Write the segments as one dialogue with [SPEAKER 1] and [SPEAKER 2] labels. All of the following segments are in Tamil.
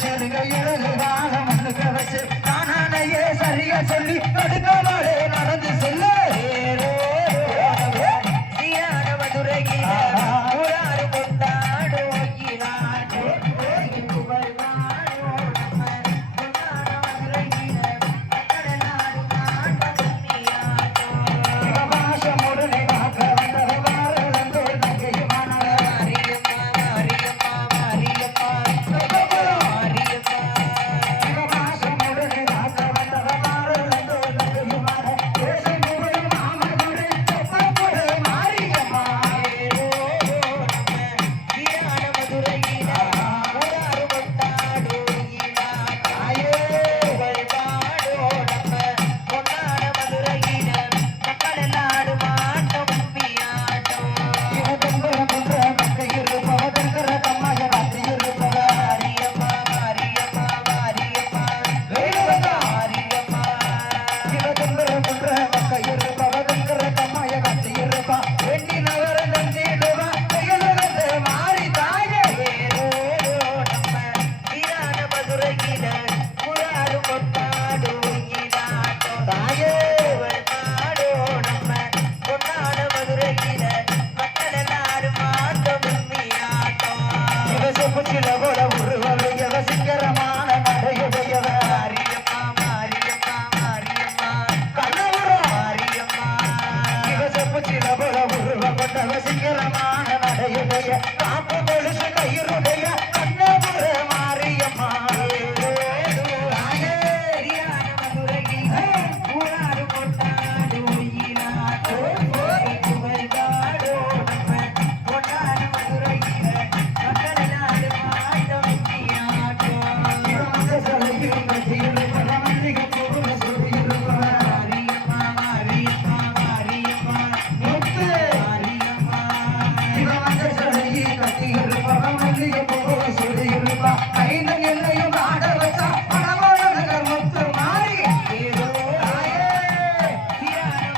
[SPEAKER 1] செருக எழுது வாழ தானானையே சரியா சொல்லி தடுக்காமலே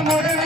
[SPEAKER 1] அம்சமுடனே